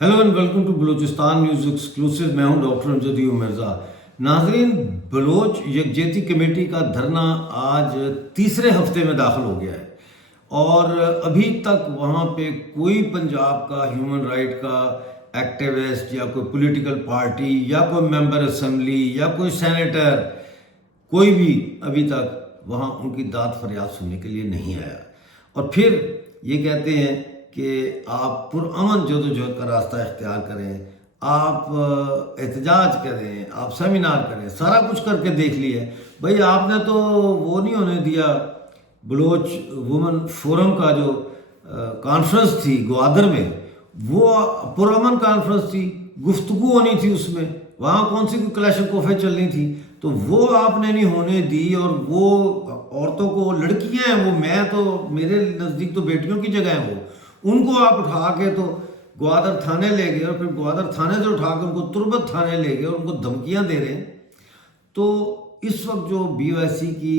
Hello and welcome to Balochistan news exclusive. मैं हूं doctor Amjad Mirza. नाजरीन, बलोच यकजहती कमेटी का धरना आज तीसरे हफ्ते में दाखिल हो गया है और अभी तक वहां पे कोई पंजाब का ह्यूमन राइट का एक्टिविस्ट या कोई पॉलिटिकल पार्टी या कोई मेंबर असेंबली या कोई सेनेटर, कोई भी अभी तक वहाँ उनकी दाद फरियाद सुनने के लिए नहीं आया। और फिर ये कहते हैं कि आप पुरअमन जदोजहद का रास्ता इख्तियार करें, आप एहतजाज करें, आप सेमिनार करें, सारा कुछ करके देख लिया। भाई आपने तो वो नहीं होने दिया। बलोच वुमेन फोरम का जो कॉन्फ्रेंस थी ग्वादर में, वो पुरअमन कॉन्फ्रेंस थी, गुफ्तगू होनी थी उसमें, वहाँ कौन सी क्लैशकोफे चलनी थी, तो वो आपने नहीं होने दी। और वो औरतों को, लड़कियां हैं वो, मैं तो मेरे नज़दीक तो बेटियों की जगह है वो, उनको आप उठा के तो ग्वादर थाने ले गए और फिर ग्वादर थाने से उठा के उनको तुरबत थाने ले गए और उनको धमकियां दे रहे हैं। तो इस वक्त जो BYC की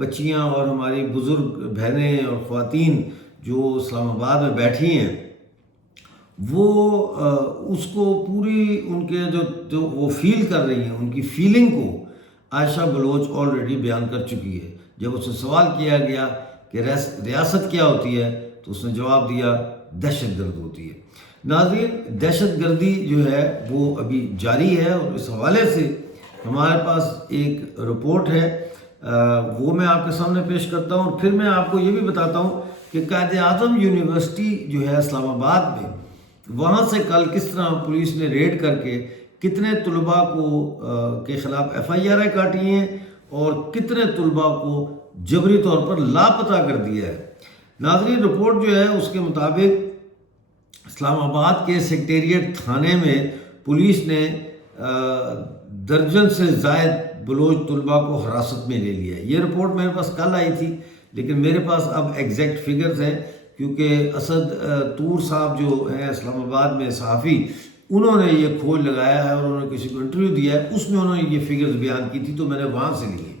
बच्चियां और हमारी बुज़ुर्ग बहनें और ख़वातीन जो इस्लामाबाद में बैठी हैं, वो उसको पूरी उनके जो वो फील कर रही हैं, उनकी फीलिंग को आयशा बलोच ऑलरेडी बयान कर चुकी है। जब उससे सवाल किया गया कि रियासत क्या होती है, तो उसने जवाब दिया दहशत गर्द होती है। नाज़रीन, दहशत गर्दी जो है वो अभी जारी है और इस हवाले से हमारे पास एक रिपोर्ट है, वो मैं आपके सामने पेश करता हूँ। और फिर मैं आपको ये भी बताता हूँ कि कायद-ए-आज़म यूनिवर्सिटी जो है इस्लामाबाद में, वहाँ से कल किस तरह पुलिस ने रेड करके कितने तलबा को के ख़िलाफ़ FIR काटी हैं और कितने तलबा को जबरी तौर पर लापता कर दिया है। नाज़रीन, रिपोर्ट जो है उसके मुताबिक इस्लामाबाद के सेक्रेटेरिएट थाने में पुलिस ने दर्जन से ज़ायद बलोच तलबा को हिरासत में ले लिया है। ये रिपोर्ट मेरे पास कल आई थी, लेकिन मेरे पास अब एग्जैक्ट फिगर्स हैं, क्योंकि असद तूर साहब जो हैं इस्लामाबाद में सहाफ़ी, उन्होंने ये खोज लगाया है और उन्होंने किसी को इंटरव्यू दिया है, उसमें उन्होंने ये फिगर्स बयान की थी, तो मैंने वहाँ से लिए।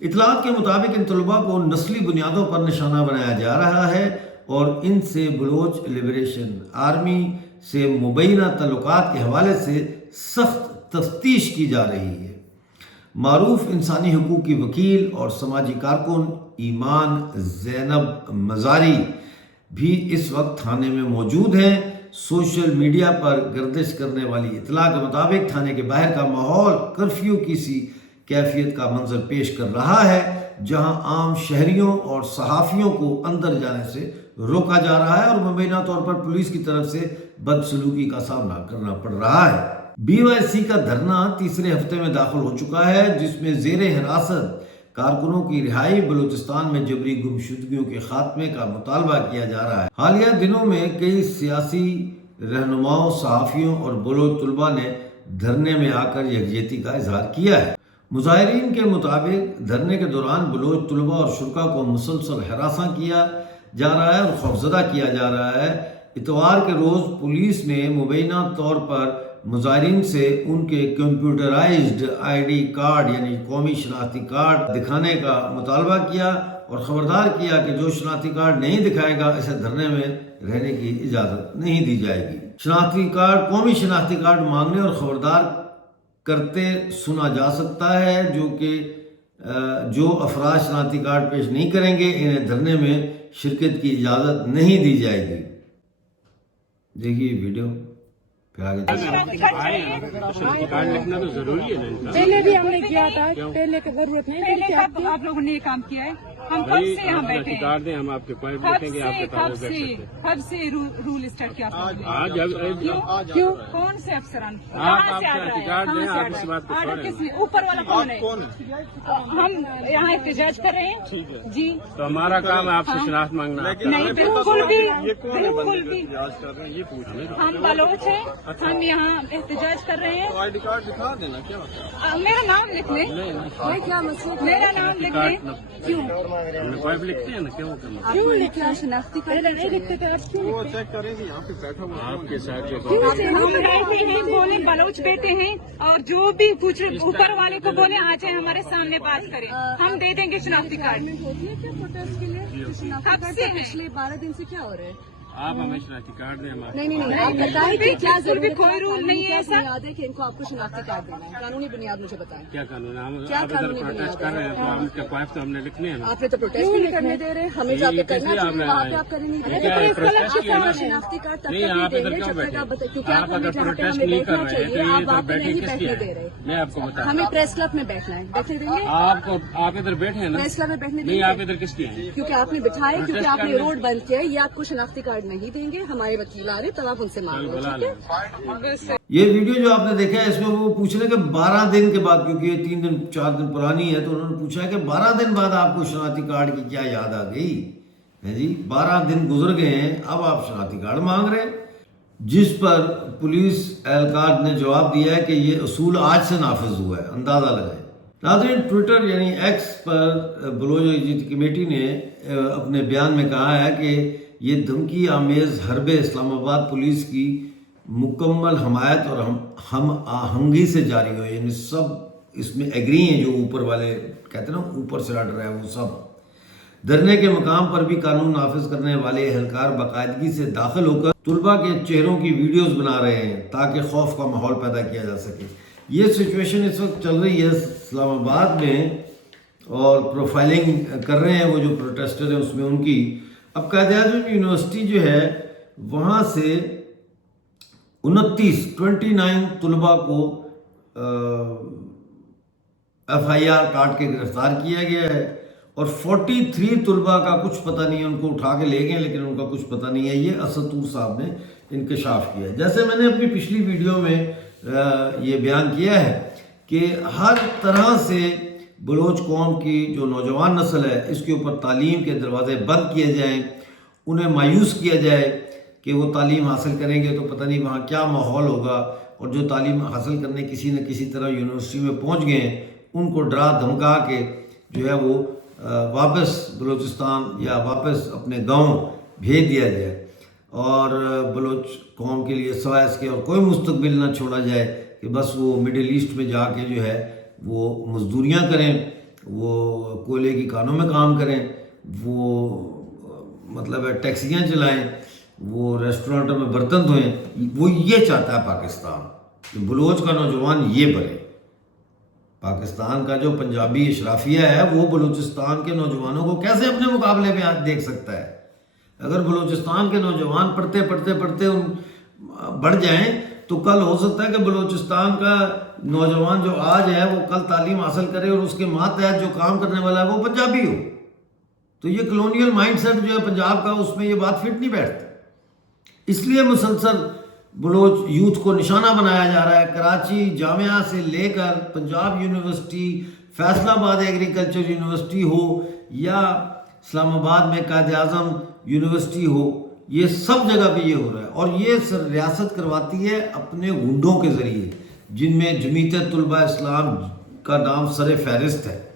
इतलात के मुताबिक इन तलबा को नस्ली बुनियादों पर निशाना बनाया जा रहा है और इनसे बलोच लिबरेशन आर्मी से मुबैना तल्लुकात के हवाले से सख्त तफ्तीश की जा रही है। मारूफ इंसानी हकूक़ की वकील और समाजी कारकुन ईमान ज़ैनब मज़ारी भी इस वक्त थाने में मौजूद हैं। सोशल मीडिया पर गर्दिश करने वाली इतला के मुताबिक थाने के बाहर का माहौल कर्फ्यू की सी कैफियत का मंजर पेश कर रहा है, जहां आम शहरियों और सहाफ़ियों को अंदर जाने से रोका जा रहा है और मुबैना तौर पर पुलिस की तरफ से बदसलूकी का सामना करना पड़ रहा है। BYC का धरना तीसरे हफ्ते में दाखिल हो चुका है, जिसमें ज़ेरे हिरासत कारकुनों की रिहाई, बलूचिस्तान में जबरी गुमशुदगियों के खात्मे का मुतालबा किया जा रहा है। हालिया दिनों में कई सियासी रहनुमाओं, सहाफ़ियों और बलोच तलबा ने धरने में आकर यकजहती का इजहार किया है। मुजाहिरीन के मुताबिक धरने के दौरान बलोच तलबा और शुरा को मुसलसल हरासा किया जा रहा है और खौफजदा किया जा रहा है। इतवार के रोज़ पुलिस ने मुबैना तौर पर मुजाहिरीन से उनके कंप्यूटराइज्ड ID कार्ड यानी कौमी शनाख्ती कार्ड दिखाने का मुतालबा किया और ख़बरदार किया कि जो शनाख्ती कार्ड नहीं दिखाएगा इसे धरने में रहने की इजाज़त नहीं दी जाएगी। शनाख्ती कार्ड, कौमी शनाख्ती कार्ड मांगने और ख़बरदार करते सुना जा सकता है, जो अफराद शनाख्ती कार्ड पेश नहीं करेंगे इन्हें धरने में शिरकत की इजाज़त नहीं दी जाएगी। देखिए वीडियो फिर आगे। कार्ड लिखना तो जरूरी है ना। पहले भी हमने किया था, पहले की जरूरत नहीं पड़ती। आप लोगों ने ये काम किया है, हम कब से यहाँ बैठे हैं, कार्ड दें, हम आपके पाइप लिखेंगे, आपके कब से रूल स्टार्ट किया आज क्यों? कौन से अफसरान आप कार्ड दें, आप इस बात को ऑर्डर किसने, ऊपर वाला कौन है? हम यहाँ एहतजाज कर रहे हैं जी। तो हमारा काम है आपसे शनाख्त मांगना। नहीं, बिल्कुल भी, बिल्कुल भी। हम बलोच हैं, हम यहाँ एहतजाज कर रहे हैं। ID कार्ड दिखा देना, क्या होता है? मेरा नाम लिख लें, क्या मसला? मेरा नाम लिख लें। क्यों पाइप लिखते हैं ना, क्यों करना? क्यों लिखा? शनाख्ती कार्ड नहीं लिखते तो आप क्यों? वो चेक करेंगे, यहाँ पे बैठा हुआ आपके साथ जो हम बैठे हैं, बोले बलोच बेटे हैं और जो भी कुछ ऊपर वाले को बोले आ जाए हमारे सामने बात करें, हम दे देंगे शनाख्ती कार्ड। होती है क्या प्रोटेस्ट के लिए? कब से है? पिछले 12 दिन से क्या हो रहा है? आप हमें शनाख्ती कार्ड दें हमारे। नहीं, आप बताएं कि क्या बिल्कुल भी जरूरत कोई रूल नहीं है क्या सर। बुनियाद है कि इनको आपको शनाख्ती कार्ड देना है? कानूनी बुनियाद मुझे बताएं। क्या कानून है? हम क्या आप इधर कानूनी प्रोटेस्ट बुनियाद कर रहे हैं है? तो हम के पाइप तो हमने लिखने हैं ना। आपने तो प्रोटेस्ट भी नहीं करने दे रहे, हमें ये जाके कैसे करना चाहिए, आपने- वहाँ पे आप करने नहीं दे ये क्या है? रहे। प्रोटेस्ट आप किया हमें ना? शनाख्ती कार्ड तब नहीं, तक आप नहीं इधर देंगे क्यों जब तक बैठे? आप बताएं, क्योंकि आप आपको अगर जहाँ पे प्रोटेस्ट हमें नहीं कर बैठना रहे हैं तो चाहिए, ये आप इधर वहाँ पे बैठे नहीं किसकी बैठने है? दे रहे। मैं आपको बता हमें प्रेस क्लब में बैठना है, बैठने देंगे? आपको आप इधर बैठे हैं ना। प्रेस क्लब में बैठने नहीं, आप देंगे? इधर किसकी हैं? क्योंकि आपने बिठाए, क्योंकि प्रोटेस्ट आपने करने- रोड बंद किया है, ये आपको शनाख्ती कार्ड नहीं देंगे, हमारे वकील आ रहे तब आप उनसे मांग कल लो, बुला ठीक है? लें। ये वीडियो जो आपने देखा है इसमें वो पूछ रहे हैं कि 12 दिन के बाद, क्योंकि ये 3 दिन 4 दिन पुरानी है, तो उन्होंने पूछा है कि 12 दिन बाद आपको शनाख्ती कार्ड की क्या याद आ गई है जी? 12 दिन गुजर गए हैं, अब आप शनाख्ती कार्ड मांग रहे हैं। जिस पर पुलिस एहलकार ने जवाब दिया है कि ये असूल आज से नाफिज हुआ है, अंदाज़ा लगाएं। नाज़रीन, ट्विटर यानी एक्स पर बलोच यकजहती कमेटी ने अपने बयान में कहा है कि ये धमकी आमेज़ हरबे इस्लामाबाद पुलिस की मुकम्मल हमायत और हम आहंगी से जारी हुई, यानी सब इसमें एग्री हैं, जो ऊपर वाले कहते हैं ना ऊपर से ऑर्डर है वो सब। धरने के मकाम पर भी कानून नाफिज करने वाले एहलकार बाकायदगी से दाखिल होकर तुलबा के चेहरों की वीडियोस बना रहे हैं ताकि खौफ का माहौल पैदा किया जा सके। ये सिचुएशन इस वक्त चल रही है इस्लामाबाद में, और प्रोफाइलिंग कर रहे हैं वो जो प्रोटेस्टर हैं उसमें उनकी। अब कायद-ए-आज़म यूनिवर्सिटी जो है वहाँ से 29 तुलबा को FIR काट के गिरफ्तार किया गया है, और 43 तुलबा का कुछ पता नहीं है, उनको उठा के ले गए लेकिन उनका कुछ पता नहीं है। ये असदूर साहब ने इंकशाफ किया है। जैसे मैंने अपनी पिछली वीडियो में ये बयान किया है कि हर तरह से बलोच कौम की जो नौजवान नस्ल है इसके ऊपर तालीम के दरवाजे बंद किए जाएं, उन्हें मायूस किया जाए कि वो तालीम हासिल करेंगे तो पता नहीं वहाँ क्या माहौल होगा, और जो तालीम हासिल करने किसी न किसी तरह यूनिवर्सिटी में पहुँच गए हैं उनको डरा धमका के जो है वो वापस बलूचिस्तान या वापस अपने गांव भेज दिया जाए, और बलोच कौम के लिए सवाए इसके और कोई मुस्तकबिल ना छोड़ा जाए कि बस वो मिडिल ईस्ट में जाके जो है वो मजदूरियां करें, वो कोयले की कानों में काम करें, वो मतलब है टैक्सियाँ चलाएं, वो रेस्टोरेंटों में बर्तन धोएं। वो ये चाहता है पाकिस्तान कि बलोच का नौजवान ये बने। पाकिस्तान का जो पंजाबी अशराफिया है वो बलूचिस्तान के नौजवानों को कैसे अपने मुकाबले में आज देख सकता है? अगर बलूचिस्तान के नौजवान पढ़ते उन बढ़ जाएं तो कल हो सकता है कि बलूचिस्तान का नौजवान जो आज है वो कल तालीम हासिल करे और उसके मातहत जो काम करने वाला है वो पंजाबी हो। तो ये कॉलोनियल माइंडसेट जो है पंजाब का, उसमें ये बात फिट नहीं बैठती। इसलिए मुसलसल बलोच यूथ को निशाना बनाया जा रहा है। कराची जामिया से लेकर Punjab university, Faisalabad agriculture university हो या इस्लामाबाद में कायद-ए-आज़म यूनिवर्सिटी हो, ये सब जगह पे ये हो रहा है। और ये रियासत करवाती है अपने गुंडों के ज़रिए, जिनमें जमीयत तुलबा इस्लाम का नाम सर फहरिस्त है।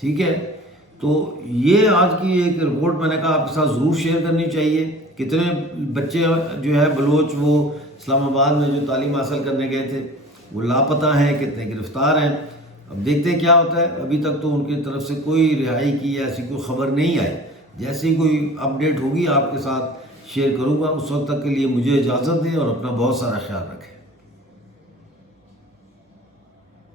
ठीक है, तो ये आज की एक रिपोर्ट मैंने कहा आपके साथ ज़रूर शेयर करनी चाहिए। कितने बच्चे जो है बलोच वो इस्लामाबाद में जो तालीम हासिल करने गए थे वो लापता हैं, कितने गिरफ्तार हैं। अब देखते हैं क्या होता है। अभी तक तो उनकी तरफ से कोई रिहाई की ऐसी कोई खबर नहीं आई। जैसे ही कोई अपडेट होगी आपके साथ शेयर करूँगा। उस वक्त तक के लिए मुझे इजाज़त दें और अपना बहुत सारा ख्याल रखें।